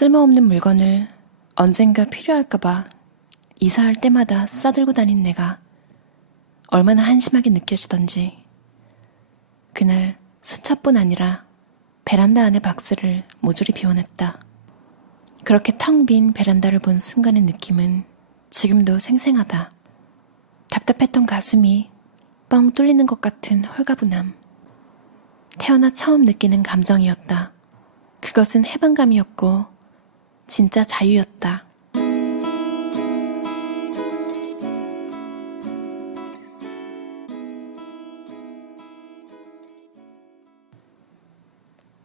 쓸모없는 물건을 언젠가 필요할까봐 이사할 때마다 싸들고 다닌 내가 얼마나 한심하게 느껴지던지. 그날 수첩뿐 아니라 베란다 안의 박스를 모조리 비워냈다. 그렇게 텅 빈 베란다를 본 순간의 느낌은 지금도 생생하다. 답답했던 가슴이 뻥 뚫리는 것 같은 홀가분함. 태어나 처음 느끼는 감정이었다. 그것은 해방감이었고 진짜 자유였다.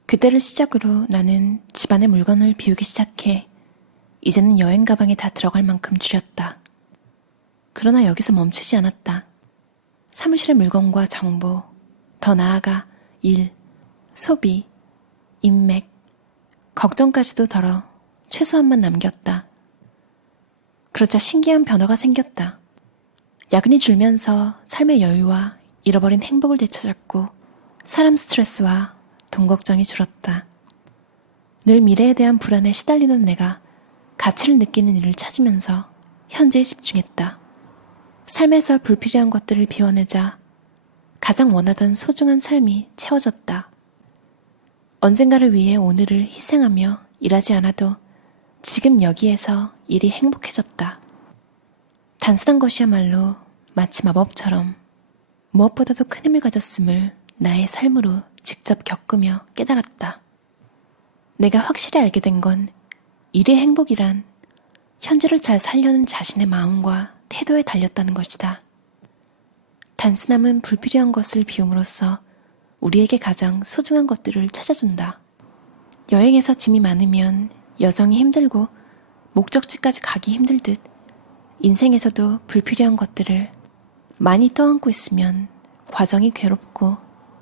그때를 시작으로 나는 집안의 물건을 비우기 시작해 이제는 여행 가방에 다 들어갈 만큼 줄였다. 그러나 여기서 멈추지 않았다. 사무실의 물건과 정보, 더 나아가 일, 소비, 인맥, 걱정까지도 덜어 최소한만 남겼다. 그러자 신기한 변화가 생겼다. 야근이 줄면서 삶의 여유와 잃어버린 행복을 되찾았고 사람 스트레스와 돈 걱정이 줄었다. 늘 미래에 대한 불안에 시달리던 내가 가치를 느끼는 일을 찾으면서 현재에 집중했다. 삶에서 불필요한 것들을 비워내자 가장 원하던 소중한 삶이 채워졌다. 언젠가를 위해 오늘을 희생하며 일하지 않아도 지금 여기에서 일이 행복해졌다. 단순한 것이야말로 마치 마법처럼 무엇보다도 큰 힘을 가졌음을 나의 삶으로 직접 겪으며 깨달았다. 내가 확실히 알게 된 건 일의 행복이란 현재를 잘 살려는 자신의 마음과 태도에 달렸다는 것이다. 단순함은 불필요한 것을 비움으로써 우리에게 가장 소중한 것들을 찾아준다. 여행에서 짐이 많으면 여정이 힘들고 목적지까지 가기 힘들듯 인생에서도 불필요한 것들을 많이 떠안고 있으면 과정이 괴롭고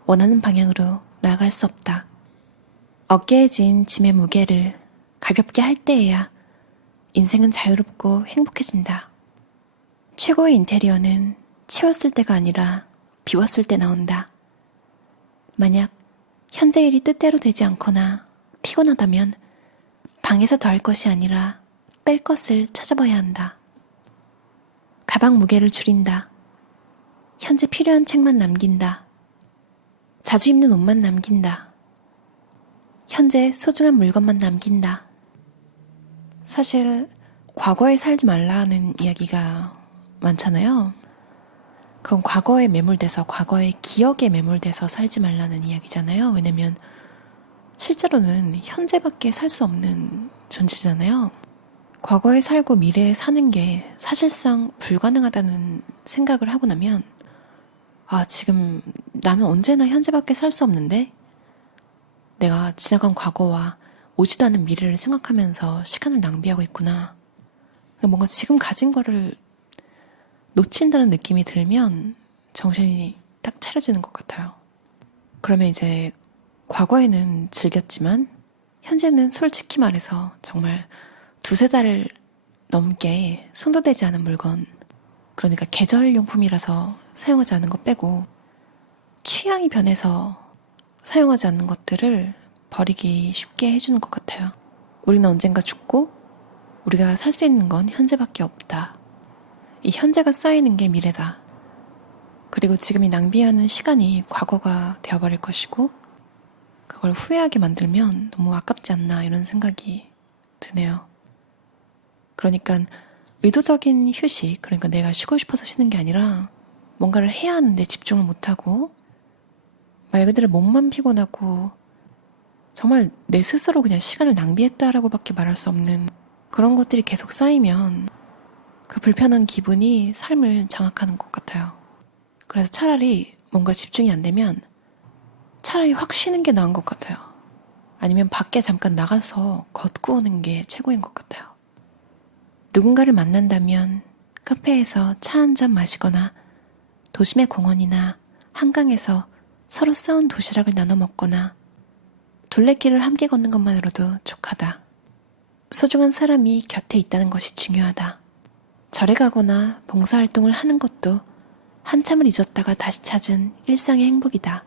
원하는 방향으로 나아갈 수 없다. 어깨에 진 짐의 무게를 가볍게 할 때에야 인생은 자유롭고 행복해진다. 최고의 인테리어는 채웠을 때가 아니라 비웠을 때 나온다. 만약 현재 일이 뜻대로 되지 않거나 피곤하다면 방에서 더 할 것이 아니라 뺄 것을 찾아봐야 한다. 가방 무게를 줄인다. 현재 필요한 책만 남긴다. 자주 입는 옷만 남긴다. 현재 소중한 물건만 남긴다. 사실 과거에 살지 말라는 이야기가 많잖아요. 그건 과거에 매몰돼서 과거의 기억에 매몰돼서 살지 말라는 이야기잖아요. 왜냐면 실제로는 현재밖에 살 수 없는 존재잖아요. 과거에 살고 미래에 사는 게 사실상 불가능하다는 생각을 하고 나면 지금 나는 언제나 현재밖에 살 수 없는데 내가 지나간 과거와 오지도 않은 미래를 생각하면서 시간을 낭비하고 있구나. 뭔가 지금 가진 거를 놓친다는 느낌이 들면 정신이 딱 차려지는 것 같아요. 그러면 이제 과거에는 즐겼지만 현재는 솔직히 말해서 정말 두세 달 넘게 손도 대지 않은 물건, 그러니까 계절용품이라서 사용하지 않은 것 빼고 취향이 변해서 사용하지 않는 것들을 버리기 쉽게 해주는 것 같아요. 우리는 언젠가 죽고 우리가 살 수 있는 건 현재밖에 없다. 이 현재가 쌓이는 게 미래다. 그리고 지금 이 낭비하는 시간이 과거가 되어버릴 것이고 그걸 후회하게 만들면 너무 아깝지 않나 이런 생각이 드네요. 그러니까 의도적인 휴식, 그러니까 내가 쉬고 싶어서 쉬는 게 아니라 뭔가를 해야 하는데 집중을 못하고 말 그대로 몸만 피곤하고 정말 내 스스로 그냥 시간을 낭비했다라고 밖에 말할 수 없는 그런 것들이 계속 쌓이면 그 불편한 기분이 삶을 장악하는 것 같아요. 그래서 차라리 뭔가 집중이 안 되면 차라리 확 쉬는 게 나은 것 같아요. 아니면 밖에 잠깐 나가서 걷고 오는 게 최고인 것 같아요. 누군가를 만난다면 카페에서 차 한 잔 마시거나 도심의 공원이나 한강에서 서로 싸운 도시락을 나눠 먹거나 둘레길을 함께 걷는 것만으로도 족하다. 소중한 사람이 곁에 있다는 것이 중요하다. 절에 가거나 봉사활동을 하는 것도 한참을 잊었다가 다시 찾은 일상의 행복이다.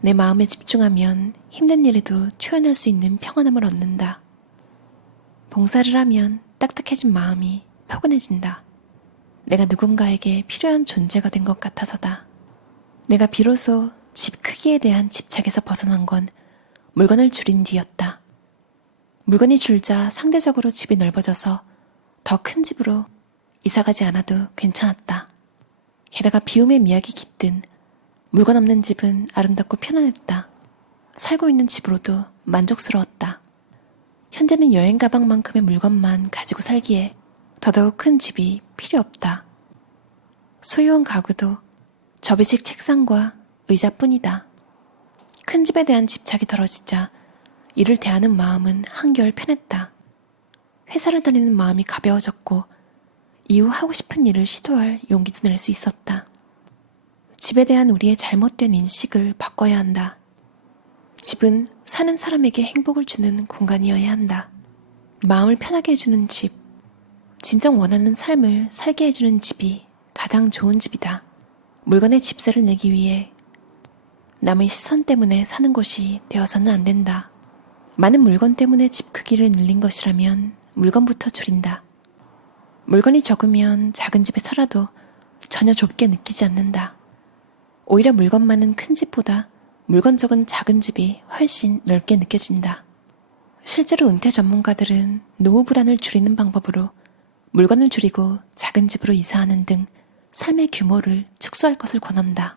내 마음에 집중하면 힘든 일에도 초연할 수 있는 평안함을 얻는다. 봉사를 하면 딱딱해진 마음이 포근해진다. 내가 누군가에게 필요한 존재가 된 것 같아서다. 내가 비로소 집 크기에 대한 집착에서 벗어난 건 물건을 줄인 뒤였다. 물건이 줄자 상대적으로 집이 넓어져서 더 큰 집으로 이사가지 않아도 괜찮았다. 게다가 비움의 미학이 깃든 물건 없는 집은 아름답고 편안했다. 살고 있는 집으로도 만족스러웠다. 현재는 여행 가방만큼의 물건만 가지고 살기에 더더욱 큰 집이 필요 없다. 소유한 가구도 접이식 책상과 의자뿐이다. 큰 집에 대한 집착이 덜어지자 이를 대하는 마음은 한결 편했다. 회사를 다니는 마음이 가벼워졌고 이후 하고 싶은 일을 시도할 용기도 낼 수 있었다. 집에 대한 우리의 잘못된 인식을 바꿔야 한다. 집은 사는 사람에게 행복을 주는 공간이어야 한다. 마음을 편하게 해주는 집, 진정 원하는 삶을 살게 해주는 집이 가장 좋은 집이다. 물건에 집세를 내기 위해 남의 시선 때문에 사는 곳이 되어서는 안 된다. 많은 물건 때문에 집 크기를 늘린 것이라면 물건부터 줄인다. 물건이 적으면 작은 집에 살아도 전혀 좁게 느끼지 않는다. 오히려 물건 많은 큰 집보다 물건 적은 작은 집이 훨씬 넓게 느껴진다. 실제로 은퇴 전문가들은 노후 불안을 줄이는 방법으로 물건을 줄이고 작은 집으로 이사하는 등 삶의 규모를 축소할 것을 권한다.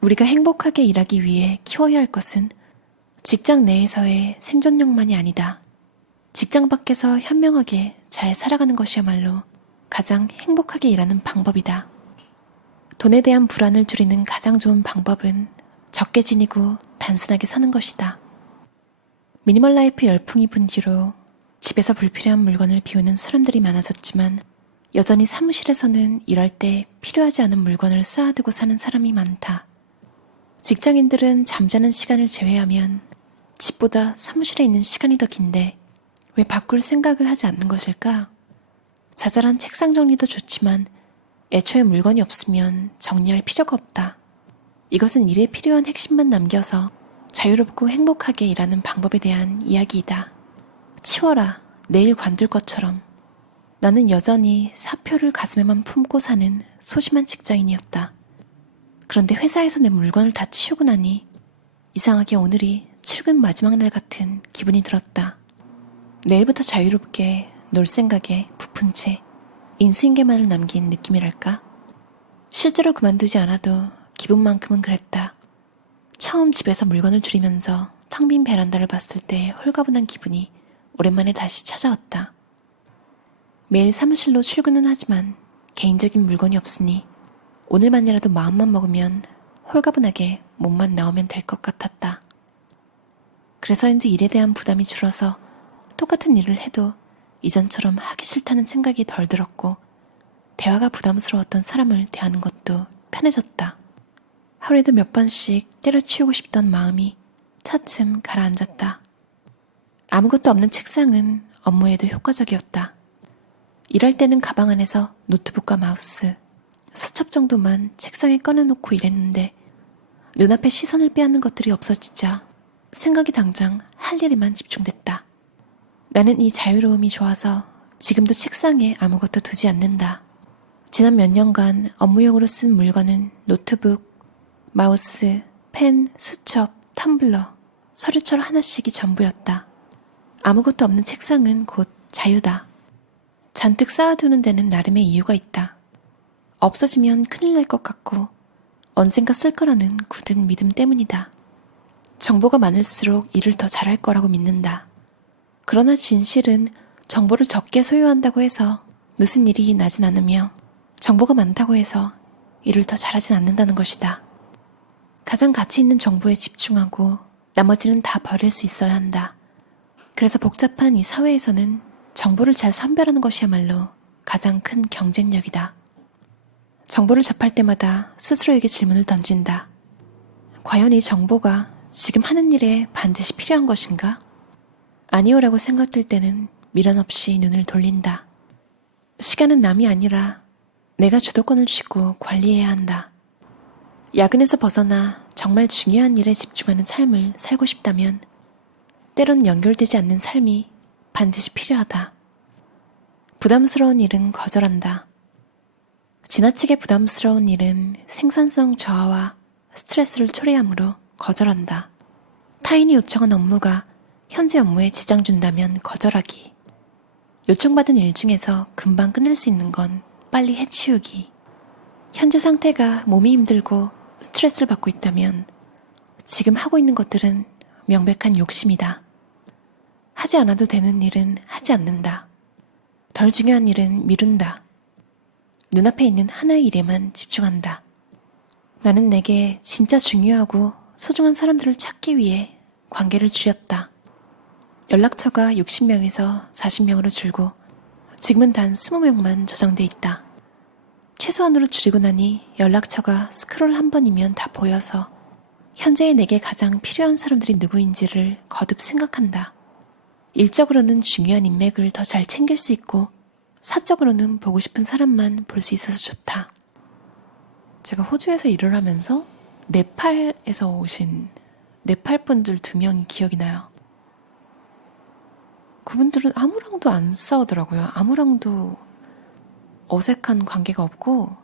우리가 행복하게 일하기 위해 키워야 할 것은 직장 내에서의 생존력만이 아니다. 직장 밖에서 현명하게 잘 살아가는 것이야말로 가장 행복하게 일하는 방법이다. 돈에 대한 불안을 줄이는 가장 좋은 방법은 적게 지니고 단순하게 사는 것이다. 미니멀 라이프 열풍이 분 뒤로 집에서 불필요한 물건을 비우는 사람들이 많아졌지만 여전히 사무실에서는 일할 때 필요하지 않은 물건을 쌓아두고 사는 사람이 많다. 직장인들은 잠자는 시간을 제외하면 집보다 사무실에 있는 시간이 더 긴데 왜 바꿀 생각을 하지 않는 것일까? 자잘한 책상 정리도 좋지만 애초에 물건이 없으면 정리할 필요가 없다. 이것은 일에 필요한 핵심만 남겨서 자유롭고 행복하게 일하는 방법에 대한 이야기이다. 치워라, 내일 관둘 것처럼. 나는 여전히 사표를 가슴에만 품고 사는 소심한 직장인이었다. 그런데 회사에서 내 물건을 다 치우고 나니 이상하게 오늘이 출근 마지막 날 같은 기분이 들었다. 내일부터 자유롭게 놀 생각에 부푼 채 인수인계만을 남긴 느낌이랄까? 실제로 그만두지 않아도 기분만큼은 그랬다. 처음 집에서 물건을 줄이면서 텅 빈 베란다를 봤을 때 홀가분한 기분이 오랜만에 다시 찾아왔다. 매일 사무실로 출근은 하지만 개인적인 물건이 없으니 오늘만이라도 마음만 먹으면 홀가분하게 몸만 나오면 될 것 같았다. 그래서인지 일에 대한 부담이 줄어서 똑같은 일을 해도 이전처럼 하기 싫다는 생각이 덜 들었고 대화가 부담스러웠던 사람을 대하는 것도 편해졌다. 하루에도 몇 번씩 때려치우고 싶던 마음이 차츰 가라앉았다. 아무것도 없는 책상은 업무에도 효과적이었다. 일할 때는 가방 안에서 노트북과 마우스, 수첩 정도만 책상에 꺼내놓고 일했는데 눈앞에 시선을 빼앗는 것들이 없어지자 생각이 당장 할 일에만 집중됐다. 나는 이 자유로움이 좋아서 지금도 책상에 아무것도 두지 않는다. 지난 몇 년간 업무용으로 쓴 물건은 노트북, 마우스, 펜, 수첩, 텀블러, 서류철 하나씩이 전부였다. 아무것도 없는 책상은 곧 자유다. 잔뜩 쌓아두는 데는 나름의 이유가 있다. 없어지면 큰일 날 것 같고 언젠가 쓸 거라는 굳은 믿음 때문이다. 정보가 많을수록 일을 더 잘할 거라고 믿는다. 그러나 진실은 정보를 적게 소유한다고 해서 무슨 일이 나진 않으며 정보가 많다고 해서 일을 더 잘하진 않는다는 것이다. 가장 가치 있는 정보에 집중하고 나머지는 다 버릴 수 있어야 한다. 그래서 복잡한 이 사회에서는 정보를 잘 선별하는 것이야말로 가장 큰 경쟁력이다. 정보를 접할 때마다 스스로에게 질문을 던진다. 과연 이 정보가 지금 하는 일에 반드시 필요한 것인가? 아니오라고 생각될 때는 미련 없이 눈을 돌린다. 시간은 남이 아니라 내가 주도권을 쥐고 관리해야 한다. 야근에서 벗어나 정말 중요한 일에 집중하는 삶을 살고 싶다면 때론 연결되지 않는 삶이 반드시 필요하다. 부담스러운 일은 거절한다. 지나치게 부담스러운 일은 생산성 저하와 스트레스를 초래하므로 거절한다. 타인이 요청한 업무가 현재 업무에 지장 준다면 거절하기. 요청받은 일 중에서 금방 끝낼 수 있는 건 빨리 해치우기. 현재 상태가 몸이 힘들고 스트레스를 받고 있다면 지금 하고 있는 것들은 명백한 욕심이다. 하지 않아도 되는 일은 하지 않는다. 덜 중요한 일은 미룬다. 눈앞에 있는 하나의 일에만 집중한다. 나는 내게 진짜 중요하고 소중한 사람들을 찾기 위해 관계를 줄였다. 연락처가 60명에서 40명으로 줄고 지금은 단 20명만 저장돼 있다. 최소한으로 줄이고 나니 연락처가 스크롤 한 번이면 다 보여서 현재의 내게 가장 필요한 사람들이 누구인지를 거듭 생각한다. 일적으로는 중요한 인맥을 더 잘 챙길 수 있고 사적으로는 보고 싶은 사람만 볼 수 있어서 좋다. 제가 호주에서 일을 하면서 네팔에서 오신 네팔 분들 2명이 기억이 나요. 그분들은 아무랑도 안 싸우더라고요. 아무랑도 어색한 관계가 없고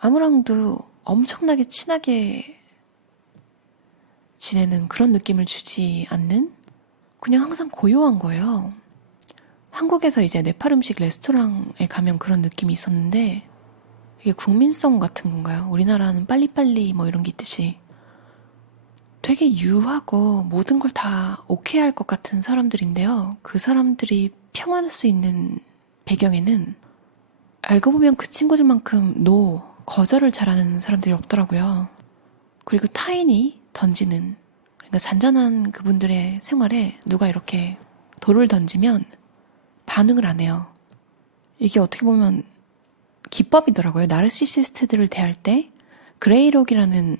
아무랑도 엄청나게 친하게 지내는 그런 느낌을 주지 않는 그냥 항상 고요한 거예요. 한국에서 이제 네팔 음식 레스토랑에 가면 그런 느낌이 있었는데 이게 국민성 같은 건가요? 우리나라는 빨리빨리 뭐 이런 게 있듯이 되게 유하고 모든 걸 다 오케이 할 것 같은 사람들인데요. 그 사람들이 평안할 수 있는 배경에는 알고 보면 그 친구들만큼 거절을 잘하는 사람들이 없더라고요. 그리고 타인이 던지는, 그러니까 잔잔한 그분들의 생활에 누가 이렇게 돌을 던지면 반응을 안 해요. 이게 어떻게 보면 기법이더라고요. 나르시시스트들을 대할 때 그레이록이라는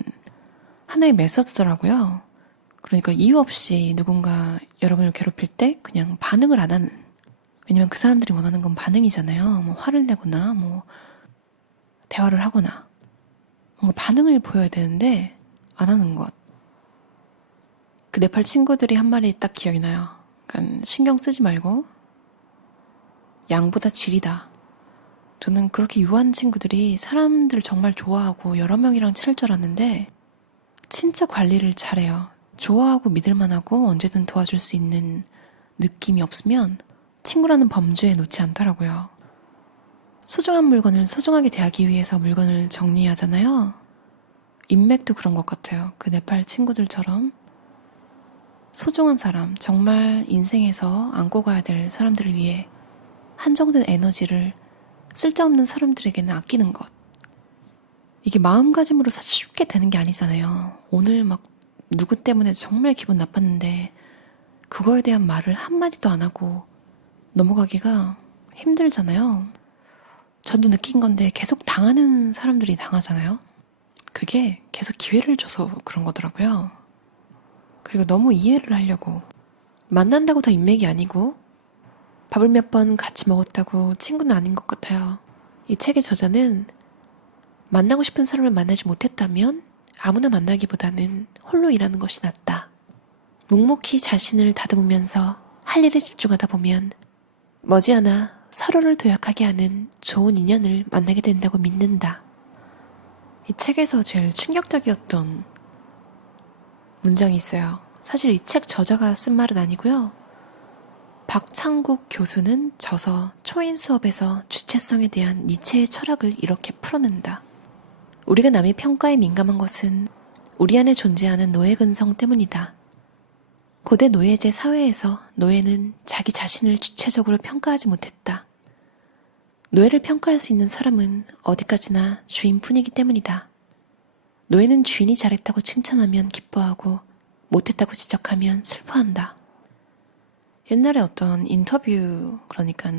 하나의 메서드더라고요. 그러니까 이유 없이 누군가 여러분을 괴롭힐 때 그냥 반응을 안 하는. 왜냐면 그 사람들이 원하는 건 반응이잖아요. 뭐 화를 내거나 뭐 대화를 하거나 뭔가 반응을 보여야 되는데 안 하는 것. 그 네팔 친구들이 한 말이 딱 기억이 나요. 그러니까 신경 쓰지 말고 양보다 질이다. 저는 그렇게 유한 친구들이 사람들을 정말 좋아하고 여러 명이랑 친할 줄 알았는데 진짜 관리를 잘해요. 좋아하고 믿을만하고 언제든 도와줄 수 있는 느낌이 없으면 친구라는 범주에 놓지 않더라고요. 소중한 물건을 소중하게 대하기 위해서 물건을 정리하잖아요. 인맥도 그런 것 같아요. 그 네팔 친구들처럼 소중한 사람, 정말 인생에서 안고 가야 될 사람들을 위해 한정된 에너지를 쓸데없는 사람들에게는 아끼는 것. 이게 마음가짐으로 사실 쉽게 되는 게 아니잖아요. 오늘 막 누구 때문에 정말 기분 나빴는데 그거에 대한 말을 한마디도 안 하고 넘어가기가 힘들잖아요. 저도 느낀 건데 계속 당하는 사람들이 당하잖아요. 그게 계속 기회를 줘서 그런 거더라고요. 그리고 너무 이해를 하려고 만난다고 다 인맥이 아니고 밥을 몇 번 같이 먹었다고 친구는 아닌 것 같아요. 이 책의 저자는 만나고 싶은 사람을 만나지 못했다면 아무나 만나기보다는 홀로 일하는 것이 낫다. 묵묵히 자신을 다듬으면서 할 일에 집중하다 보면 머지않아 서로를 도약하게 하는 좋은 인연을 만나게 된다고 믿는다. 이 책에서 제일 충격적이었던 문장이 있어요. 사실 이 책 저자가 쓴 말은 아니고요. 박창국 교수는 저서 초인 수업에서 주체성에 대한 니체의 철학을 이렇게 풀어낸다. 우리가 남의 평가에 민감한 것은 우리 안에 존재하는 노예 근성 때문이다. 고대 노예제 사회에서 노예는 자기 자신을 주체적으로 평가하지 못했다. 노예를 평가할 수 있는 사람은 어디까지나 주인뿐이기 때문이다. 노예는 주인이 잘했다고 칭찬하면 기뻐하고 못했다고 지적하면 슬퍼한다. 옛날에 어떤 인터뷰, 그러니까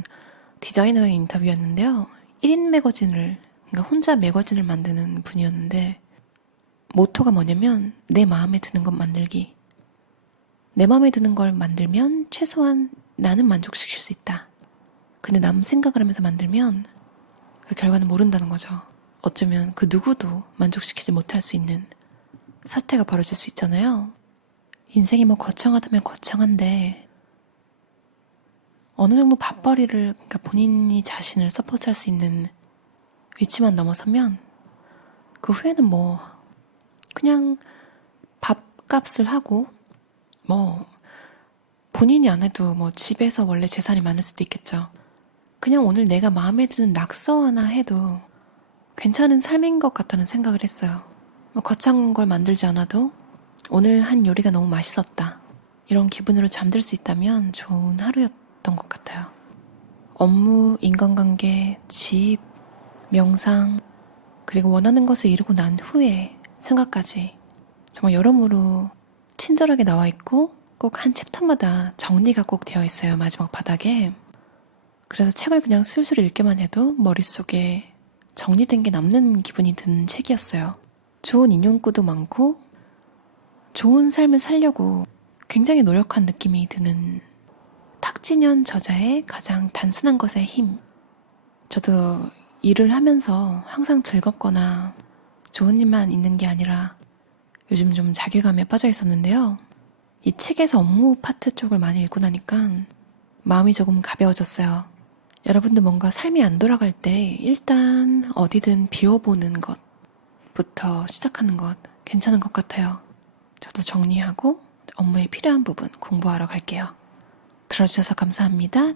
디자이너의 인터뷰였는데요. 1인 매거진을, 그러니까 혼자 매거진을 만드는 분이었는데 모토가 뭐냐면 내 마음에 드는 것 만들기. 내 마음에 드는 걸 만들면 최소한 나는 만족시킬 수 있다. 근데 남 생각을 하면서 만들면 그 결과는 모른다는 거죠. 어쩌면 그 누구도 만족시키지 못할 수 있는 사태가 벌어질 수 있잖아요. 인생이 뭐 거창하다면 거창한데 어느 정도 밥벌이를, 그러니까 본인이 자신을 서포트할 수 있는 위치만 넘어서면 그 후에는 뭐 그냥 밥값을 하고 뭐 본인이 안 해도 뭐 집에서 원래 재산이 많을 수도 있겠죠. 그냥 오늘 내가 마음에 드는 낙서 하나 해도 괜찮은 삶인 것 같다는 생각을 했어요. 뭐 거창한 걸 만들지 않아도 오늘 한 요리가 너무 맛있었다, 이런 기분으로 잠들 수 있다면 좋은 하루였던 것 같아요. 업무, 인간관계, 집, 명상, 그리고 원하는 것을 이루고 난 후에 생각까지 정말 여러모로 친절하게 나와 있고 꼭 한 챕터마다 정리가 꼭 되어 있어요, 마지막 바닥에. 그래서 책을 그냥 술술 읽기만 해도 머릿속에 정리된 게 남는 기분이 드는 책이었어요. 좋은 인용구도 많고 좋은 삶을 살려고 굉장히 노력한 느낌이 드는 탁진현 저자의 가장 단순한 것의 힘. 저도 일을 하면서 항상 즐겁거나 좋은 일만 있는 게 아니라 요즘 좀 자괴감에 빠져 있었는데요. 이 책에서 업무 파트 쪽을 많이 읽고 나니까 마음이 조금 가벼워졌어요. 여러분도 뭔가 삶이 안 돌아갈 때 일단 어디든 비워보는 것부터 시작하는 것 괜찮은 것 같아요. 저도 정리하고 업무에 필요한 부분 공부하러 갈게요. 들어주셔서 감사합니다.